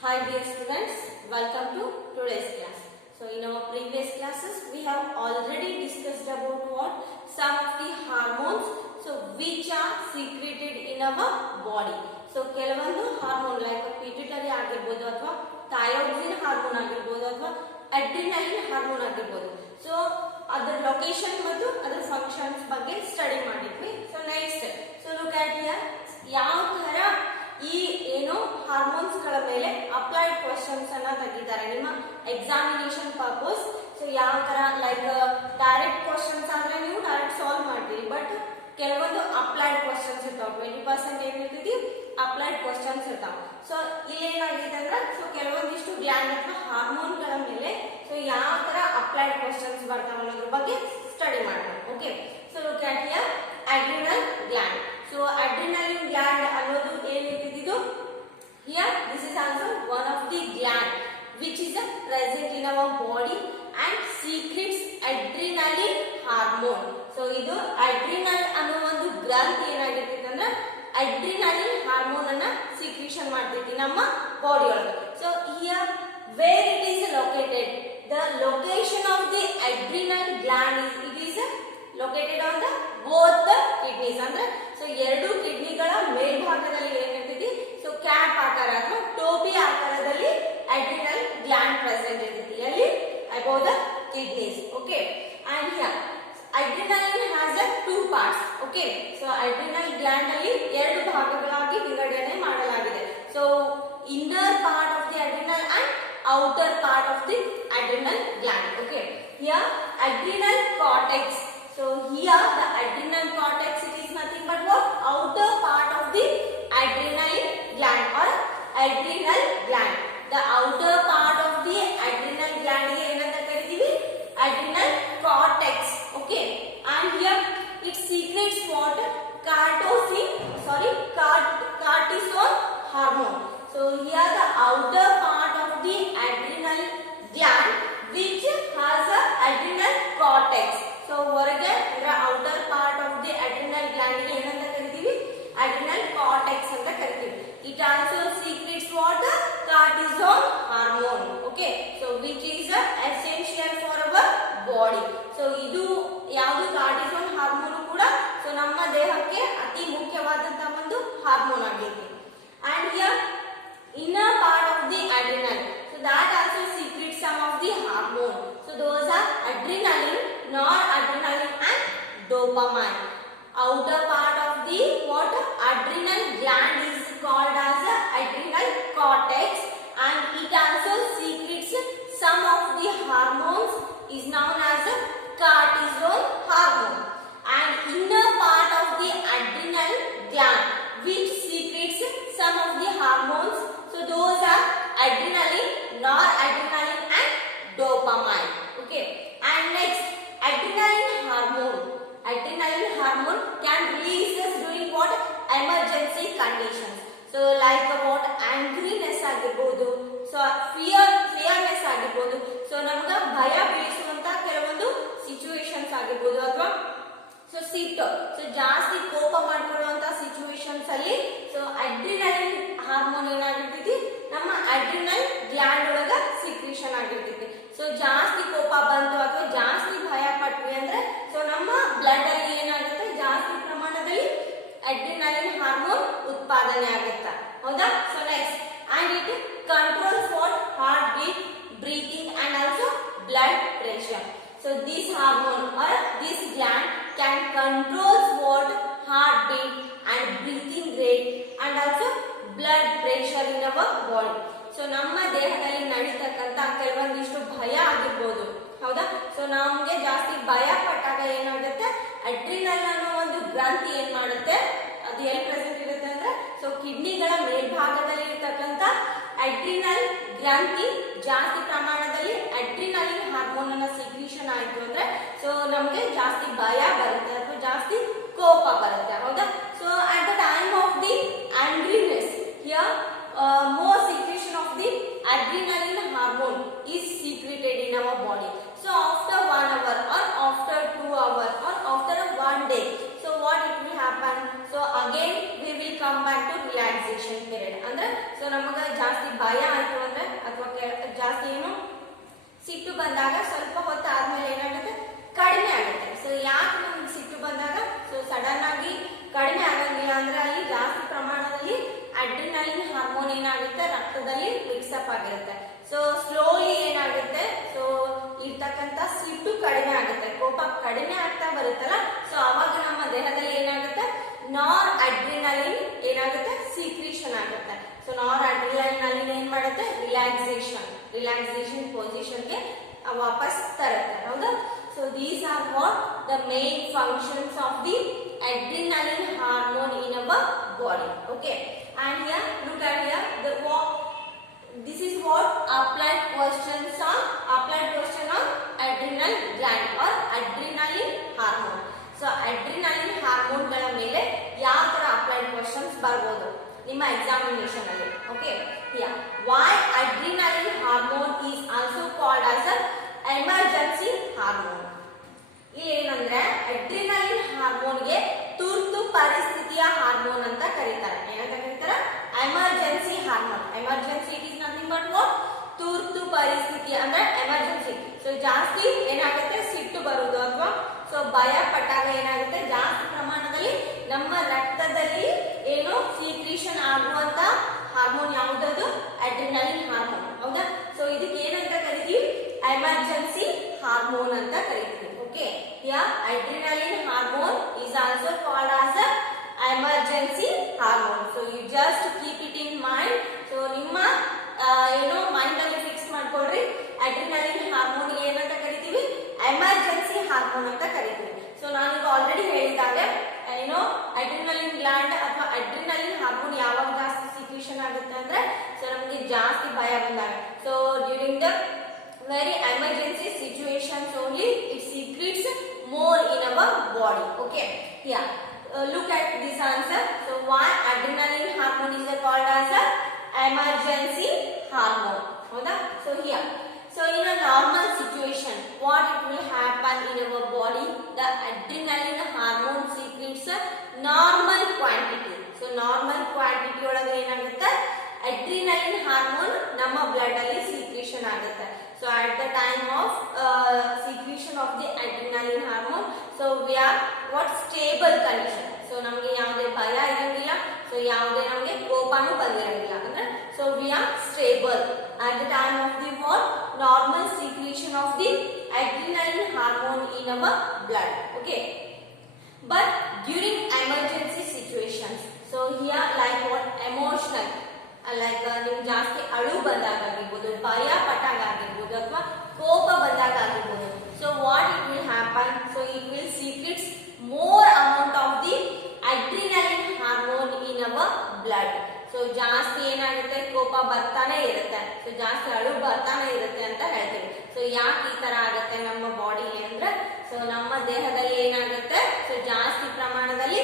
Hi dear students, welcome to today's class. So in our previous classes we have already discussed about what some of the hormones which are secreted in our body. So ಕೆಲವೊಂದು hormone like pituitary ಆಗಿರಬಹುದು ಅಥವಾ ಥೈರಾಯ್ಡಿನ್ hormone ಆಗಿರಬಹುದು ಅಥವಾ adrenaline hormone ಆಗಿರಬಹುದು. So ಅದರ location ಮತ್ತು ಅದರ functions ಬಗ್ಗೆ ಸ್ಟಡಿ ಮಾಡಿದ್ವಿ. So next look at here ಯಾವ ತರ ಈ ಏನು ಹಾರ್ಮೋನ್ಸ್ ಗಳ ಮೇಲೆ ಅಪ್ಲೈಡ್ ಕ್ವೆಶ್ಚನ್ಸ್ ಅನ್ನ ತೆಗಿತಾರೆ ನಿಮ್ಮ ಎಕ್ಸಾಮಿನೇಷನ್ ಪರ್ಪಸ್. ಸೊ ಯಾವ ತರ ಲೈಕ್ ಡೈರೆಕ್ಟ್ ಕ್ವೆಶ್ಚನ್ಸ್ ಆದ್ರೆ ನೀವು ಡೈರೆಕ್ಟ್ ಸಾಲ್ವ್ ಮಾಡ್ತೀರಿ, ಬಟ್ ಕೆಲವೊಂದು ಅಪ್ಲೈಡ್ ಕ್ವೆಶ್ಚನ್ಸ್ ಇರ್ತಾವ. 20% ಏನಿರ್ತೈತಿ ಅಪ್ಲೈಡ್ ಕ್ವೆಶ್ಚನ್ಸ್ ಇರ್ತಾವ. ಸೊ ಇಲ್ಲಿ ಏನಾಗಿದೆ ಅಂದ್ರೆ ಕೆಲವೊಂದಿಷ್ಟು ಗ್ಲ್ಯಾಂಡ್ ಅಥವಾ ಹಾರ್ಮೋನ್ ಗಳ ಮೇಲೆ ಯಾವ ತರ ಅಪ್ಲೈಡ್ ಕ್ವೆಶ್ಚನ್ಸ್ ಬರ್ತಾವ ಅನ್ನೋದ್ರ ಬಗ್ಗೆ ಸ್ಟಡಿ ಮಾಡೋಣ. Okay, so look at here adrenal gland. So adrenaline gland ಅನ್ನೋದು ಏನಿರ್ತಿದ್ದು here this is also one of the gland which is present in our body and secretes adrenaline hormone. So ಇದು adrenal ಅನ್ನೋ ಒಂದು ಗ್ರಂಥಿ ಏನಾಗಿರ್ತೈತೆ ಅಂದ್ರೆ adrenaline hormone ಅನ್ನ secretion ಮಾಡ್ತೈತಿ ನಮ್ಮ body ಒಳಗೆ. So here where it is located, the location of the adrenal gland is located on the both the kidneys. ಅಂದ್ರೆ ಸೊ ಎರಡು ಕಿಡ್ನಿಗಳ ಮೇಲ್ಭಾಗದಲ್ಲಿ ಏನಿರ್ತೈತಿ ಕ್ಯಾಪ್ ಆಕಾರ ಅಥವಾ ಟೋಪಿ ಆಕಾರದಲ್ಲಿ ಅಡ್ರಿನಲ್ ಗ್ಲ್ಯಾಂಡ್ ಪ್ರೆಸೆಂಟ್ ಇರ್ತೈತಿ ಎಲ್ಲಿ above the kidneys. Okay, and here adrenaline has two parts. Okay, so adrenal gland ಅಲ್ಲಿ ಎರಡು ಭಾಗಗಳಾಗಿ ವಿಂಗಡಣೆ ಮಾಡಲಾಗಿದೆ. So inner part of the adrenal and outer part of the adrenal gland. Okay, here adrenal cortex. So here the adrenal cortex, it is nothing but what outer part of the adrenal gland or adrenal gland. The outer part of the adrenal gland is ಏನಂತ ಕರೀತೀವಿ adrenal cortex. Okay, and here it secretes what cortisol hormone. So here the outer part of the adrenal gland which has a adrenal cortex. So ಹೊರಗೆ ಅಂದ್ರೆ outer part of the adrenal gland ಗೆ ಏನಂತ ಕರಿತೀವಿ adrenal cortex ಅಂತ ಕರಿತೀವಿ. It also secrets what cortisol hormone. Okay, so which is essential for our body. So ಇದು ಯಾವುದು cortisol hormone ಕೂಡ ಸೊ ನಮ್ಮ ದೇಹಕ್ಕೆ ಅತಿ ಮುಖ್ಯವಾದಂತಹ ಒಂದು ಹಾರ್ಮೋನ್ ಆಗೈತಿ. And here inner part of the adrenal, so that also secretes some of the hormone. So those are adrenaline, noradrenaline and dopamine. Outer part of the what adrenal gland is called as a adrenal cortex and it also secretes some of the hormones is known as a cortisol hormone. And inner part of the adrenal gland which secretes some of the hormones, so those are adrenaline, noradrenaline and dopamine. Okay, and next adrenaline hormone. Adrenaline hormone can release during what emergency conditions. So like what angriness ಆಗಿರಬಹುದು, so fearness ಆಗಿರಬಹುದು, so ನಮಗೆ ಭಯ ಬೀಳಿಸುವಂತ ಕೆಲವೊಂದು situations ಆಗಿರಬಹುದು ಅಥವಾ so ಸಿಟ್ಟು so ಜಾಸ್ತಿ ಕೋಪ ಮಾಡ್ಕೊಳ್ಳುವಂತ ಸಿಚುವೇಶನ್ಸ್ ಅಲ್ಲಿ ಸೊ ಅಡ್ರಿನಲಿನ್ ಹಾರ್ಮೋನ್ ಏನಾಗಿರ್ತೈತಿ ನಮ್ಮ ಅಡ್ರಿನಲ್ ಗ್ಲ್ಯಾಂಡ್ ಒಳಗ ಸಿಕ್ರಿಷನ್ ಆಗಿರ್ತೈತಿ. ಸೊ ಜಾಸ್ತಿ ಕೋಪ ಬಂತು ಅಥವಾ ಜಾಸ್ತಿ ಭಯ ಪಟ್ವಿ ಅಂದ್ರೆ ಸೊ ನಮ್ಮ ಬ್ಲಡ್ ಅಲ್ಲಿ ಏನಾಗುತ್ತೆ ಜಾಸ್ತಿ ಪ್ರಮಾಣದಲ್ಲಿ ಅಡ್ರಿನಲಿನ್ ಹಾರ್ಮೋನ್ ಉತ್ಪಾದನೆ ಆಗುತ್ತೆ. ಹೌದಾ? So next and it controls what heart beat, breathing and also blood pressure. So this hormone or this gland can control what heartbeat and breathing rate and also blood pressure in our body. So ನಮ್ಮ ದೇಹದಲ್ಲಿ ನಡೀತಕ್ಕಂತ ಕೆಲವೊಂದಿಷ್ಟು ಭಯ ಆಗಿರ್ಬೋದು. ಹೌದಾ? So ನಮ್ಗೆ ಜಾಸ್ತಿ ಭಯ ಪಟ್ಟಾಗ ಏನಾಗುತ್ತೆ ಅಡ್ರಿನಲ್ ಅನ್ನೋ ಒಂದು ಗ್ರಂಥಿ ಏನ್ ಮಾಡುತ್ತೆ ಅದು ಎಲ್ಲಿ ಪ್ರೆಸೆಂಟ್ ಇರುತ್ತೆ ಅಂದ್ರೆ ಸೊ ಕಿಡ್ನಿಗಳ ಮೇಲ್ಭಾಗದಲ್ಲಿ ಇರ್ತಕ್ಕಂತ ಅಡ್ರಿನಲ್ ಗ್ರಂಥಿ ಜಾಸ್ತಿ ಪ್ರಮಾಣದಲ್ಲಿ ಅಡ್ರಿನಲಿನ್ ಹಾರ್ಮೋನ್ ಅನ್ನ ಸಿಕ್ರಿಷನ್ ಆಯ್ತು ಅಂದ್ರೆ ಸೊ ನಮ್ಗೆ ಜಾಸ್ತಿ ಭಯ ಬರುತ್ತೆ ಅಥವಾ ಜಾಸ್ತಿ ಕೋಪ ಬರುತ್ತೆ. ಹೌದಾ? So at the time of the angriness here more secretion of the adrenaline hormone is secreted in our body. So after 1 hour or after 2 hours or after 1 day, so what it will happen, so again we will come back to relaxation period. ಅಂದ್ರೆ so ನಮಗೆ ಜಾಸ್ತಿ ಭಯ ಆಯ್ತು hormone ಏನಾಗುತ್ತೆ ರಕ್ತದಲ್ಲಿ mix-up ಆಗಿರುತ್ತೆ. So slowly ಏನಾಗುತ್ತೆ, so ಇರ್ತಕ್ಕಂಥ ಸಿಟ್ಟು ಕಡಿಮೆ ಆಗುತ್ತೆ, ಕೋಪ ಕಡಿಮೆ ಆಗ್ತಾ ಬರುತ್ತಲ್ಲ, ಸೊ ಅವಾಗ ನಮ್ಮ ದೇಹದಲ್ಲಿ ಏನಾಗುತ್ತೆ ನಾರ್ ಅಡ್ರಿನಲಿನ್ ಏನಾಗುತ್ತೆ ಸೀಕ್ರೀಷನ್ ಆಗುತ್ತೆ. ಸೊ ನಾರ್ ಅಡ್ರಿನಲಿನ್ ಏನ್ ಮಾಡುತ್ತೆ ರಿಲ್ಯಾಕ್ಸೇಷನ್ ಪೊಸಿಷನ್ಗೆ ವಾಪಸ್ ತರುತ್ತೆ. ಹೌದಾ? So these are what the main functions of the adrenaline hormone in our body. Okay, and here look at here this is what applied question on adrenal gland or adrenaline hormone. So adrenaline hormone ಗಳ ಮೇಲೆ ಯಾವ ತರ applied questions ಬರಬಹುದು ನಿಮ್ಮ examination ಅಲ್ಲಿ. Okay, here why adrenaline hormone is also called as a emergency hormone. ಏನಂದ್ರೆ adrenaline ಹಾರ್ಮೋನ್ಗೆ ತುರ್ತು ಪರಿಸ್ಥಿತಿಯ ಹಾರ್ಮೋನ್ ಅಂತ ಕರೀತಾರೆ. ಏನಂತ ಕರೀತಾರೆ? Emergency hormone. Emergency it is nothing but what ತುರ್ತು ಪರಿಸ್ಥಿತಿ ಅಂದ್ರೆ ಎಮರ್ಜೆನ್ಸಿ. ಸೊ ಜಾಸ್ತಿ ಏನಾಗುತ್ತೆ ಸಿಟ್ಟು ಬರುವುದು ಅಥವಾ ಸೊ ಭಯ ಪಟ್ಟಾಗ ಏನಾಗುತ್ತೆ ಜಾಸ್ತಿ ಪ್ರಮಾಣದಲ್ಲಿ ನಮ್ಮ ರಕ್ತದಲ್ಲಿ ಏನು ಸೀಕ್ರೀಷನ್ ಆಗುವಂತ ಹಾರ್ಮೋನ್ ಯಾವುದದು? Adrenaline hormone. ಹೌದಾ? ಸೊ ಇದಕ್ಕೆ ಏನಂತ ಕರಿತೀವಿ? ಎಮರ್ಜೆನ್ಸಿ ಹಾರ್ಮೋನ್ ಅಂತ ಕರಿತೀವಿ. Okay, here adrenaline hormone is also called as a emergency hormone. So you just keep it in mind. So ನಿಮ್ಮ ಮೈಂಡ್ ಅಲ್ಲಿ ಫಿಕ್ಸ್ ಮಾಡ್ಕೊಳ್ರಿ, ಅಡ್ರಿನಲಿನ್ ಹಾರ್ಮೋನ್ ಏನಂತ ಕರಿತೀವಿ? ಎಮರ್ಜೆನ್ಸಿ ಹಾರ್ಮೋನ್ ಅಂತ ಕರಿತೀವಿ. ಸೊ ನಾನೀಗ ಆಲ್ರೆಡಿ ಹೇಳಿದಾಗ ಅಡ್ರಿನಲಿನ್ ಗ್ಲ್ಯಾಂಡ್ ಅಥವಾ ಅಡ್ರಿನಲಿನ್ ಹಾರ್ಮೋನ್ ಯಾವಾಗ ಜಾಸ್ತಿ ಸೀಕ್ರೀಷನ್ ಆಗುತ್ತೆ ಅಂದ್ರೆ ಸೊ ನಮಗೆ ಜಾಸ್ತಿ ಭಯ ಬಂದಾಗ, so during the very emergency situations only it secretes more in our body. Okay, yeah, look at this answer. So why adrenaline hormone is called as a emergency hormone? Hoda? So here, so in a normal situation what it will happen in our body? The adrenaline hormone secretes a normal quantity. So normal quantity ಒಳಗೆ ಏನಾಗುತ್ತೆ adrenaline hormone ನಮ್ಮ blood ಅಲ್ಲಿ secretion ಆಗುತ್ತೆ. So at the time of secretion of the adrenaline hormone, so we are what stable condition. So ನಮಗೆ ಯಾವುದೇ ಭಯ ಇರಂಗಿಲ್ಲ, so ಯಾವುದೇ ನಮಗೆ ಕೋಪನೂ ಬಂದಿರಂಗಿಲ್ಲ ಅಂದ್ರೆ so we are stable at the time of the what normal secretion of the adrenaline hormone in our blood. Okay, but during emergency situations, so here like what emotional like ನಿಮ್ಗೆ ಜಾಸ್ತಿ ಅಳು ಬಂದಾಗ ಆಗಿರ್ಬೋದು, ಭಯ ಪಟ್ಟಾಗ ಆಗಿರ್ಬೋದು ಅಥವಾ ಕೋಪ ಬಂದಾಗ ಆಗಿರ್ಬೋದು, so what it will happen? So it will secrets more amount of the adrenaline hormone in our blood. So ಜಾಸ್ತಿ ಏನಾಗುತ್ತೆ ಕೋಪ ಬರ್ತಾನೆ ಇರುತ್ತೆ, ಸೊ ಜಾಸ್ತಿ ಅಳು ಬರ್ತಾನೆ ಇರುತ್ತೆ ಅಂತ ಹೇಳ್ತೀವಿ. ಸೊ ಯಾಕೆ ಈ ತರ ಆಗುತ್ತೆ ನಮ್ಮ ಬಾಡಿಲಿ ಅಂದ್ರೆ ಸೊ ನಮ್ಮ ದೇಹದಲ್ಲಿ ಏನಾಗುತ್ತೆ ಸೊ ಜಾಸ್ತಿ ಪ್ರಮಾಣದಲ್ಲಿ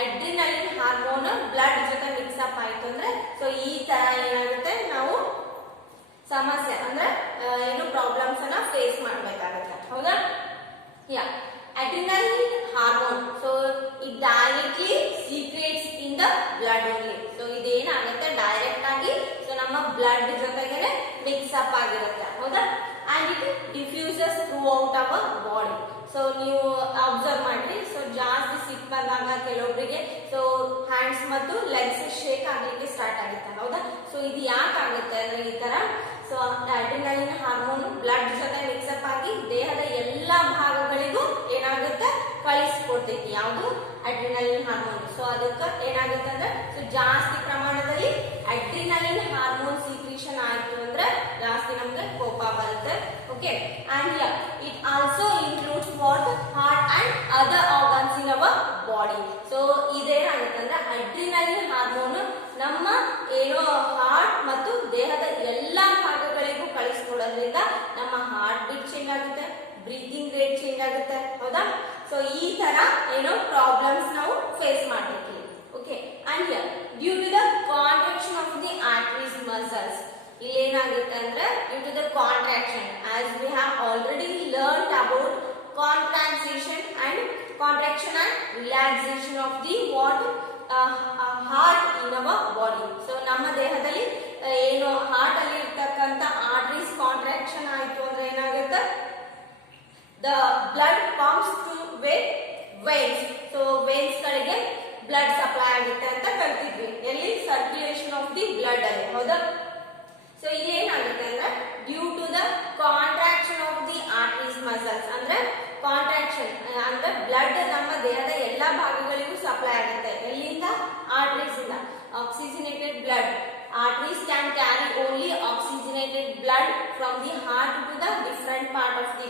ಅಡ್ರಿನಲಿನ್ ಹಾರ್ಮೋನ್ ಬ್ಲಡ್ ಜೊತೆ ಮಿಕ್ಸ್ ಅಪ್ ಆಯ್ತು ಅಂದ್ರೆ ಸೊ ಈ ತರ ಏನಾಗುತ್ತೆ ನಾವು ಸಮಸ್ಯೆ ಅಂದ್ರೆ ಏನು ಪ್ರಾಬ್ಲಮ್ಸ್ ಅನ್ನ ಫೇಸ್ ಮಾಡ್ಬೇಕಾಗುತ್ತೆ. ಹೌದಾ? ಯಾ, adrenaline hormone, so it directly secretes in the blood only. So ಇದೇನಾಗುತ್ತೆ ಡೈರೆಕ್ಟ್ ಆಗಿ ಸೊ ನಮ್ಮ ಬ್ಲಡ್ ಜೊತೆಗೆ ಮಿಕ್ಸ್ ಅಪ್ ಆಗಿರುತ್ತೆ. ಹೌದಾ? and it diffuses throughout our body. So ನೀವು ಅಬ್ಸರ್ವ್ ಮಾಡ್ರಿ, ಸೊ ಜಾಸ್ತಿ ಸಿಟ್ಟು ಬಂದಾಗ ಕೆಲವೊಬ್ಬರಿಗೆ ಸೊ ಹ್ಯಾಂಡ್ಸ್ ಮತ್ತು ಲೆಗ್ಸ್ ಶೇಕ್ ಆಗ್ಲಿಕ್ಕೆ ಸ್ಟಾರ್ಟ್ ಆಗುತ್ತೆ. ಹೌದಾ? ಸೊ ಇದು ಯಾಕೆ ಆಗುತ್ತೆ ಅಂದ್ರೆ ಈ ತರ ಸೊ ಅಡ್ರಿನಲಿನ್ ಹಾರ್ಮೋನ್ ಬ್ಲಡ್ ಜೊತೆ ಮಿಕ್ಸಪ್ ಆಗಿ ದೇಹದ ಎಲ್ಲಾ ಭಾಗಗಳಿಗೂ ಏನಾಗುತ್ತೆ ಕಳಿಸ್ಕೊಡ್ತೈತಿ. ಯಾವುದು? Adrenaline hormone. ಸೊ ಅದಕ್ಕೆ ಏನಾಗುತ್ತೆ ಅಂದ್ರೆ ಸೊ ಜಾಸ್ತಿ ಪ್ರಮಾಣದಲ್ಲಿ ಅಡ್ರಿನಲಿನ್ ಹಾರ್ಮೋನ್ ಸೀಕ್ರೀಷನ್ ಆಯ್ತು ಅಂದ್ರೆ ಜಾಸ್ತಿ ನಮ್ಗೆ ಕೋಪ ಬರುತ್ತೆ. Okay, and here it also includes what heart and other organs in our body. So ಇದೇನಾಗುತ್ತೆ ಅಂದ್ರೆ ಅಡ್ರಿನಲಿನ್ ಹಾರ್ಮೋನ್ ನಮ್ಮ ಏನೋ ಹಾರ್ಟ್ ಮತ್ತು ದೇಹದ ಎಲ್ಲಾ ಭಾಗಗಳಿಗೂ ಕಳಿಸ್ಕೊಡೋದ್ರಿಂದ ನಮ್ಮ ಹಾರ್ಟ್ ಬೀಟ್ ಚೇಂಜ್ ಆಗುತ್ತೆ, ಬ್ರೀತಿಂಗ್ ರೇಟ್ ಚೇಂಜ್ ಆಗುತ್ತೆ. ಹೌದಾ? ಸೊ ಈ ತರ ಏನೋ ಪ್ರಾಬ್ಲಮ್ಸ್ ನಾವು ಫೇಸ್ ಮಾಡ್ತೀವಿ. Okay, and here due to the contraction of the arteries muscles, ಇಲ್ಲಿ ಏನಾಗುತ್ತೆ ಅಂದ್ರೆ due to the contraction, as we have already learned about contraction and relaxation of the what heart in our body. So ನಮ್ಮ ದೇಹದಲ್ಲಿ ಏನು heart ಅಲ್ಲಿ ಇರ್ತಕ್ಕಂತ arteries contraction ಆಯ್ತು ಅಂದ್ರೆ ಏನಾಗುತ್ತೆ, the blood pumps through veins. So veins ಗಳಿಗೆ blood supply ಆಗುತ್ತೆ ಅಂತ ಕರಿತಿದ್ವಿ. ಎಲ್ಲಿ? ಸರ್ಕ್ಯುಲೇಷನ್ ಆಫ್ ದಿ ಬ್ಲಡ್ ಅಲ್ಲಿ.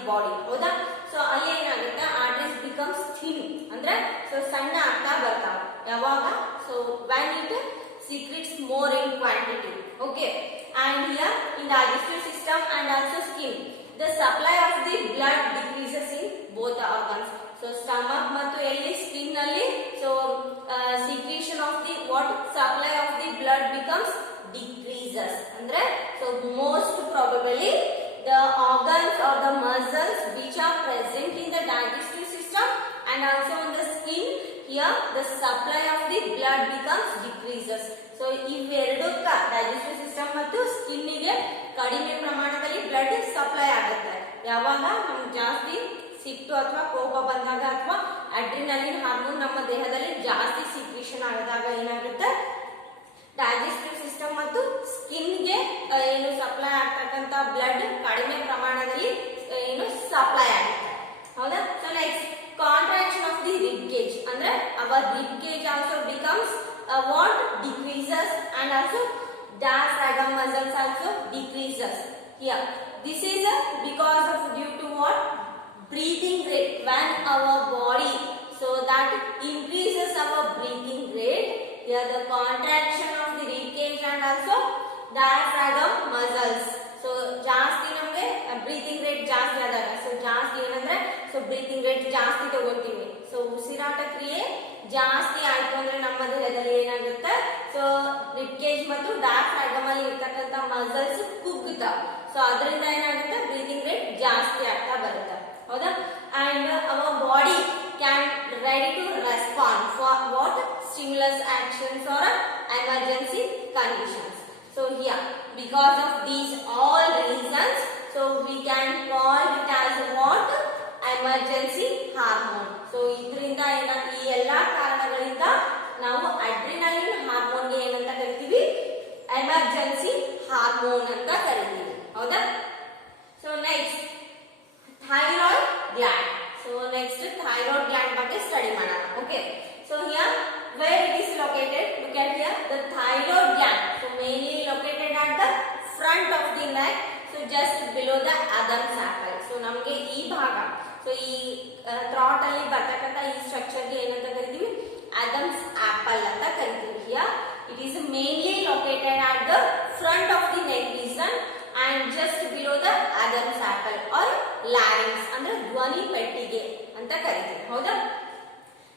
ಬಾಡಿ ಹೌದಾ. ಸೊ ಅಲ್ಲಿ ಏನಾಗುತ್ತೆ ಆರ್ಟರೀಸ್ ಬಿಕಮ್ಸ್ ಥಿನ್ ಅಂದ್ರೆ ಸೊ ಸಣ್ಣ ಆಗ್ತಾ ಬರ್ತಾವ ಯಾವಾಗ so when it secretes more in quantity. Okay, and here in the digestive system and also skin the supply of the blood decreases in both the organs. So stomach ಮತ್ತು ಎಲ್ಲಿ skin ನಲ್ಲಿ so secretion of the what supply of the blood becomes decreases ಅಂದ್ರೆ so most probably the organs or the muscles which are present in the digestive system and also in the skin here the supply of the blood becomes decreases. So ಇವೆರಡಕ್ಕ digestive system ಮತ್ತು skin ಗೆ ಕಡಿಮೆ ಪ್ರಮಾಣದಲ್ಲಿ blood supply ಆಗುತ್ತೆ ಯಾವಾಗ ನಮಗೆ ಜಾಸ್ತಿ ಸಿಟ್ಟು ಅಥವಾ ಕೋಪ ಬಂದಾಗ ಅಥವಾ ಅಡ್ರಿನಲಿನ್ ಹಾರ್ಮೋನ್ ನಮ್ಮ ದೇಹದಲ್ಲಿ ಜಾಸ್ತಿ ಸಿಕ್ರೇಷನ್ ಆದಾಗ ಏನಾಗುತ್ತೆ ಡೈಜೆಸ್ಟಿವ್ ಸಿಸ್ಟಮ್ ಮತ್ತು ಸ್ಕಿನ್ ಗೆ ಏನು ಸಪ್ಲೈ ಆಗ್ತಕ್ಕಂತ ಬ್ಲಡ್ ಕಡಿಮೆ ಪ್ರಮಾಣದಲ್ಲಿ ಏನು ಸಪ್ಲೈ ಆಗುತ್ತೆ ಹೌದಾ. So next contraction of the rib cage ಅಂದ್ರೆ our rib cage also becomes what decreases and also diaphragm muscles also decreases here. This is because of due to what breathing rate when our body so that increases our breathing rate here the contraction of the rib cage and also diaphragm muscles so ಜಾಸ್ತಿ ನಮಗೆ breathing rate ಜಾಸ್ತಿ ಆದಾಗ so ಜಾಸ್ತಿ ಏನಂದ್ರೆ so breathing rate ಜಾಸ್ತಿ ತಗೊಳ್ತೀವಿ so ಉಸಿರಾಟ ಕ್ರಿಯೆ ಜಾಸ್ತಿ ಆಯ್ತು ಅಂದ್ರೆ ನಮ್ಮ ದೇಹದಲ್ಲಿ ಏನಾಗುತ್ತೆ ಸೊ ರಿಬ್ ಕೇಜ್ ಮತ್ತು ಡಯಾಫ್ರಾಗಮ್ ಅಲ್ಲಿ ಇರ್ತಕ್ಕಂತ ಮಸಲ್ಸ್ ಕುಗ್ಗುತ್ತಾವ ಸೊ ಅದರಿಂದ ಏನಾಗುತ್ತೆ ಬ್ರೀತಿಂಗ್ ರೇಟ್ ಜಾಸ್ತಿ ಆಗ್ತಾ ಬರುತ್ತೆ ಹೌದಾ. And our body can ready to respond for what stimulus actions or emergency conditions. So here because of these all reasons so we can call it as what emergency hormone. So ಇದರಿಂದ ಈ ಎಲ್ಲಾ ಕಾರಣಗಳಿಂದ ನಾವು adrenaline hormone ಗೆ ಏನಂತ ಕರಿತೀವಿ emergency hormone ಅಂತ ಕರಿತೀವಿ ಹೌದಾ. So next thyroid gland. So next thyroid gland ಬಗ್ಗೆ ಸ್ಟಡಿ ಮಾಡೋಣ. Okay, so here where it is located, look at here the thyroid gland so mainly located at the front of the neck so just below the Adam's apple. so ನಮಗೆ ಈ ಭಾಗ so ಈ throat ಅಲ್ಲಿ ಬರ್ತಕ್ಕಂತ ಈ structure ಗೆ ಏನಂತ ಕರಿತೀವಿ Adam's apple ಅಂತ ಕರಿತೀವಿ. here it is mainly located at the front of the neck region and just below the Adam's apple or larynx ಅಂದ್ರೆ ಧ್ವನಿ ಪೆಟ್ಟಿಗೆ ಅಂತ ಕರಿತೀವಿ ಹೌದಾ.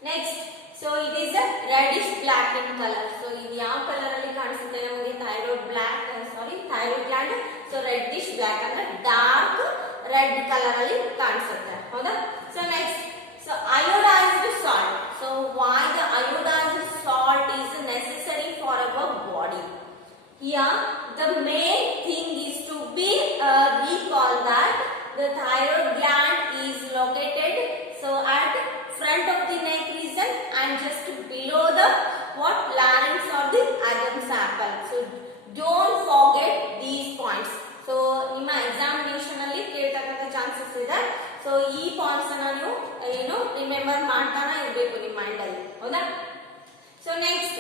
Next so it is a reddish black in color. so ಇದು ಯಾವ ಕಲರ್ ಅಲ್ಲಿ ಕಾಣಿಸುತ್ತೆ ನಮಗೆ thyroid black thyroid gland so reddish black ಅಂದ್ರೆ ಡಾರ್ಕ್ ರೆಡ್ ಕಲರ್ ಅಲ್ಲಿ ಕಾಣಿಸುತ್ತೆ ಹೌದಾ. so next so iodized salt. so why the iodized salt is necessary for our body? here the main thing is to be recall that the thyroid gland is located so at front of the neck region and just below the what larynx or the Adam's apple. so don't forget these points. so ನಿಮ್ಮ examination ಅಲ್ಲಿ ಕೇಳತಕ್ಕಂತ chances ಇದೆ. So ಈ points ಅನ್ನ ನೀವು ಏನು remember ಮಾಡ್ತಾನೆ ಇರಬೇಕು ನಿಮ್ಮ ಮೈಂಡ್ ಅಲ್ಲಿ ಹೌದಾ. so next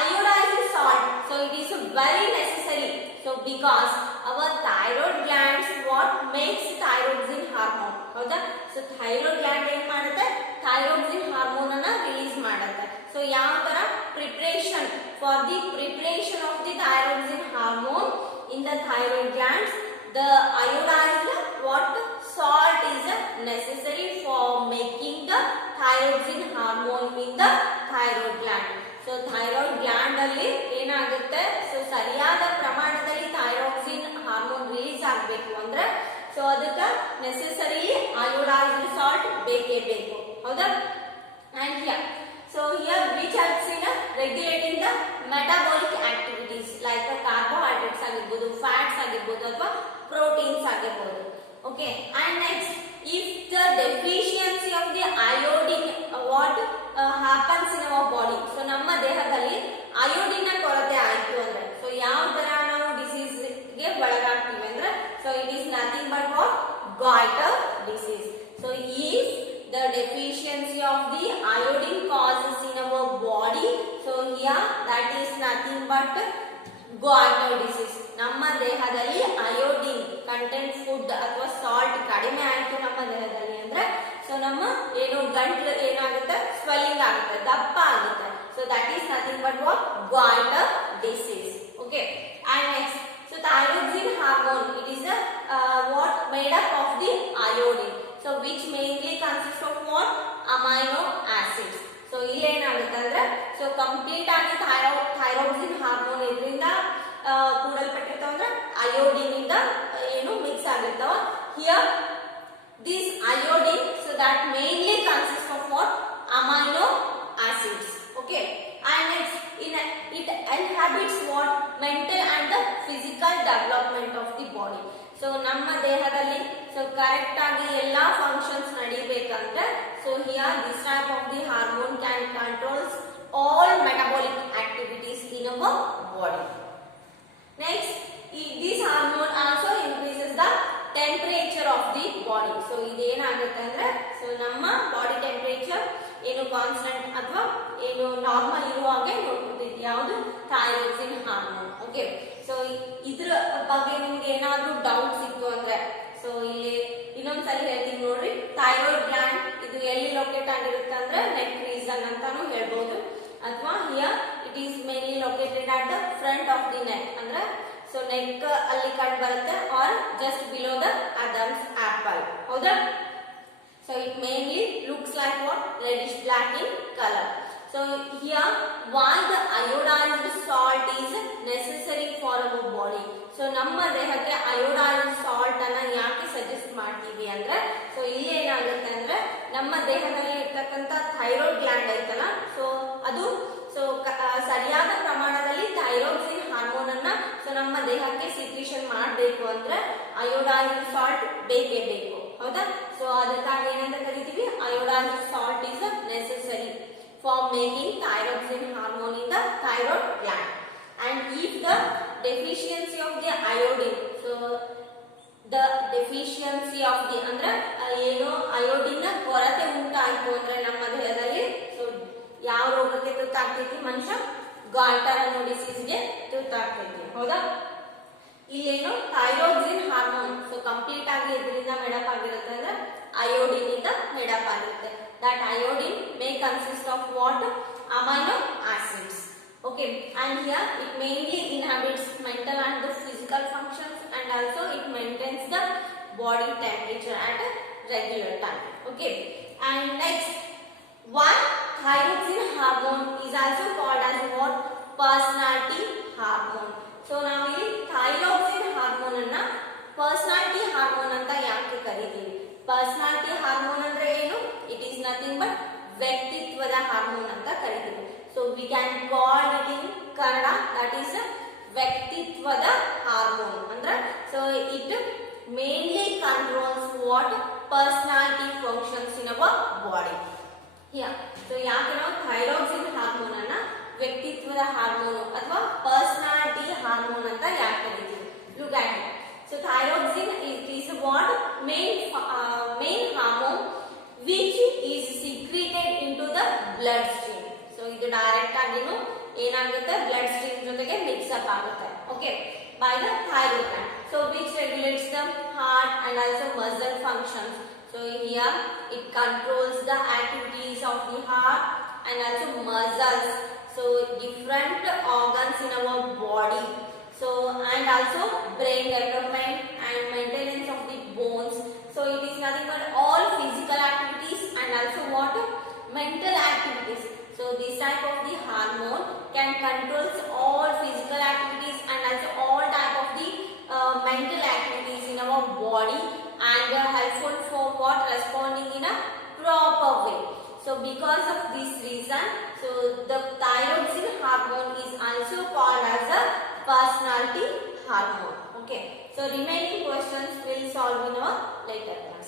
iodized salt. so it is very necessary so because our thyroid glands what makes thyroxine hormone ಹೌದಾ. so thyroid gland ಏನ್ ಮಾಡುತ್ತೆ thyroxine hormone ಅನ್ನ ರಿಲೀಸ್ ಮಾಡುತ್ತೆ. so ಯಾವ ತರ preparation for the preparation of the thyroxine hormone in the thyroid glands the iodized what salt is necessary for making the thyroxine hormone in the thyroid gland. so thyroid gland ಅಲ್ಲಿ ಏನಾಗುತ್ತೆ so ಸರಿಯಾದ ಪ್ರಮಾಣದಲ್ಲಿ thyroxine hormone release ಆಗಬೇಕು ಅಂದ್ರೆ so ಅದಕ್ಕೆ necessary iodized salt ಬೇಕೇ ಬೇಕು ಹೌದಾ. and here so here which helps in regulating the metabolic activities like carbohydrates ಆಗಿರಬಹುದು ಫ್ಯಾಟ್ಸ್ ಆಗಿರಬಹುದು ಅಥವಾ ಪ್ರೋಟೀನ್ಸ್ ಆಗಿರಬಹುದು. okay, and next if the deficiency of the iodine what happens in our body so ನಮ್ಮ ದೇಹದಲ್ಲಿ iodine ಕೊರತೆ ಆಯ್ತು ಅಂದ್ರೆ so ಯಾವ ತರ ನಾವು ಡಿಸೀಸ್ ಗೆ ಒಳಗಾಗ್ತೀವಿ ಅಂದ್ರೆ so it is nothing but what goiter disease. so if the deficiency of the iodine causes in our body so here that is nothing but goiter disease. ನಮ್ಮ ದೇಹದಲ್ಲಿ ಅಯೋಡಿನ್ ಕಂಟೆಂಟ್ ಫುಡ್ ಅಥವಾ salt ಕಡಿಮೆ ಆಯ್ತು ನಮ್ಮ ಏನಾಗುತ್ತೆ swelling ಆಗುತ್ತೆ ದಪ್ಪ ಆಗುತ್ತೆ so that is nothing but what goiter disease okay and next so thyroxine hormone it is the what made up of the iodine so which mainly consists of what amino acids so ಇಲ್ಲಿ ಏನಾಗುತ್ತೆ ಅಂದ್ರೆ so complete ಆಗಿ thyroxine hormone ಇದರಿಂದ ಕೂಡಲ್ಪಟ್ಟಿರ್ತಾವ ಅಂದ್ರೆ iodine ಇಂದ ಏನು mix ಆಗಿರ್ತಾವ here this iodine so that mainly consists of what amino acids okay and next it inhabits what mental and the physical development of the body so ನಮ್ಮ ದೇಹದಲ್ಲಿ so correct ಆಗಿ ಎಲ್ಲಾ functions ನಡಿಬೇಕಂದ್ರೆ so here this type of the hormone can controls all metabolic activities in our body next this hormone also increases the temperature of the body so ಇದೇನಾಗುತ್ತೆ ಅಂದ್ರೆ so ನಮ್ಮ body temperature ಏನು constant ಅಥವಾ ಏನು normal ಇರುವಾಗೆ ನೋಡ್ಕೊತೀವಿ ಯಾವುದು thyroxine hormone okay so ಇದ್ರ ಬಗ್ಗೆ ನಿಮ್ಗೆ ಏನಾದ್ರೂ ಡೌಟ್ಸ್ ಇತ್ತು ಅಂದ್ರೆ ಸೊ ಇಲ್ಲಿ ಇನ್ನೊಂದ್ಸಲಿ ಹೇಳ್ತೀನಿ ನೋಡ್ರಿ ಥೈರಾಯ್ಡ್ ಗ್ಲ್ಯಾಂಡ್ ಇದು ಎಲ್ಲಿ ಲೊಕೇಟ್ ಆಗಿರುತ್ತೆ ಅಂದ್ರೆ ನೆಕ್ ರೀಸನ್ ಅಂತಾನು ಹೇಳ್ಬೋದು ಅಥವಾ here it is mainly located at the front of the neck ಅಂದ್ರೆ ಸೊ ನೆಕ್ ಅಲ್ಲಿ ಕಂಡು ಬರುತ್ತೆ or just below the Adam's apple ಹೌದಾ so it mainly looks like what reddish black in color so here why the iodized salt is necessary for our body so ನಮ್ಮ ದೇಹಕ್ಕೆ iodized salt ಅನ್ನ ಯಾಕೆ suggest ಮಾಡ್ತೀವಿ ಅಂದ್ರೆ so ಇಲ್ಲಿ ಏನಾಗುತ್ತೆ ಅಂದ್ರೆ ನಮ್ಮ ದೇಹದಲ್ಲಿ ಇರ್ತಕ್ಕಂತ ಥೈರಾಯ್ಡ್ ಗ್ಲ್ಯಾಂಡ್ ಐತಲ್ಲ so ಅದು so ಸರಿಯಾದ ಪ್ರಮಾಣದಲ್ಲಿ ಥೈರಾಕ್ಸಿನ್ ಹಾರ್ಮೋನ್ ಅನ್ನ so ನಮ್ಮ ದೇಹಕ್ಕೆ ಸಿಕ್ರಿಷನ್ ಮಾಡಬೇಕು ಅಂದ್ರೆ iodized salt ಬೇಕೇ ಬೇಕು ಹೌದಾ ಸೊ ಅದಕ್ಕಾಗಿ ಏನಂತ ಕರಿತೀವಿ iodized salt is necessary for making thyroxine hormone in the thyroid gland and if the deficiency of the iodine so the deficiency of the ಅಂದ್ರೆ ಏನು iodine ಕೊರತೆ ಉಂಟಾಯಿತು ಅಂದ್ರೆ ನಮ್ಮ ದೇಹದಲ್ಲಿ ಸೊ ಯಾವ ರೋಗಕ್ಕೆ ತುತ್ತಾಗ್ತೈತಿ ಮನುಷ್ಯ goiter ಅನ್ನೋ ಡಿಸೀಸ್ ಗೆ ತುತ್ತಾಗ್ತೈತಿ ಹೌದಾ ಇಲ್ಲೇನು ಥೈರಾಕ್ಸಿನ್ ಹಾರ್ಮೋನ್ ಸೊ ಕಂಪ್ಲೀಟ್ ಆಗಿ ಇದರಿಂದ ಮೇಡಪ್ ಆಗಿರುತ್ತೆ ಅಂದ್ರೆ ಅಯೋಡಿನ್ ಇಂದ ಮೇಡಪ್ ಆಗಿರುತ್ತೆ that iodine May consist of what amino acids okay and here it mainly inhabits mental and the physical functions and also it maintains the body temperature at a regular time okay and next one thyroxine hormone is also called as what personality hormone so ನಾವಿಲ್ಲಿ thyroxine hormone ಅನ್ನ personality hormone ಅಂತ ಯಾಕೆ ಕರೀತೀವಿ personality hormone ಅಂದ್ರೆ ಏನು it is nothing but ವ್ಯಕ್ತಿತ್ವದ hormone ಅಂತ ಕರೀತೀವಿ so we can call it in Kannada that is ವ್ಯಕ್ತಿತ್ವದ ಹಾರ್ಮೋನ್ ಅಂದ್ರೆ so it mainly controls what personality functions in our body so ಯಾಕೆ ನಾವು ಥೈರಾಕ್ಸಿನ್ ಹಾರ್ಮೋನ್ ಅನ್ನ ವ್ಯಕ್ತಿತ್ವದ ಹಾರ್ಮೋನ್ ಅಥವಾ ಪರ್ಸನಾಲಿಟಿ ಹಾರ್ಮೋನ್ ಅಂತ ಯಾಕೆ ಕರೀತೀವಿ look at it so thyroxine is what main hormone which is secreted into the blood stream so ಇದು direct ಆಗಿನು ಏನಾಗುತ್ತೆ ಬ್ಲಡ್ ಸ್ಟ್ರೀಮ್ ಜೊತೆಗೆ ಮಿಕ್ಸ್ ಅಪ್ ಆಗುತ್ತೆ okay by the thyroid gland so which regulates the heart and also muscle functions so here it controls the activities of the heart and also muscles so different organs in our body so and also brain development and maintenance of the bones so it is nothing but all physical activities and also what mental activities so this type of the hormone can controls all physical activities and also all type of the mental activities in our body and helpful for what responding in a proper way so because of this reason so the thyroxine hormone is also called as a personality hormone okay so remaining questions will solve in our later class